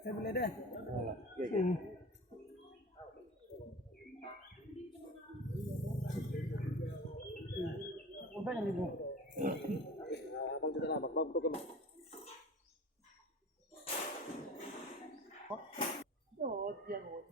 Saya boleh deh. Udah yang ibu. Abang kita lama, bang tuh kemana? Oh, dia ngomong.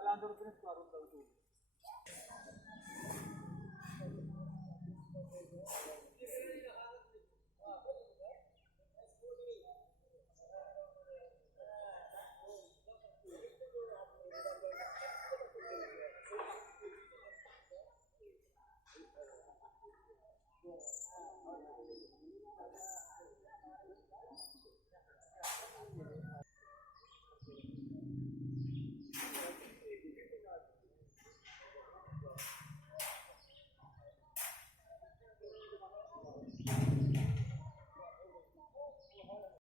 Walang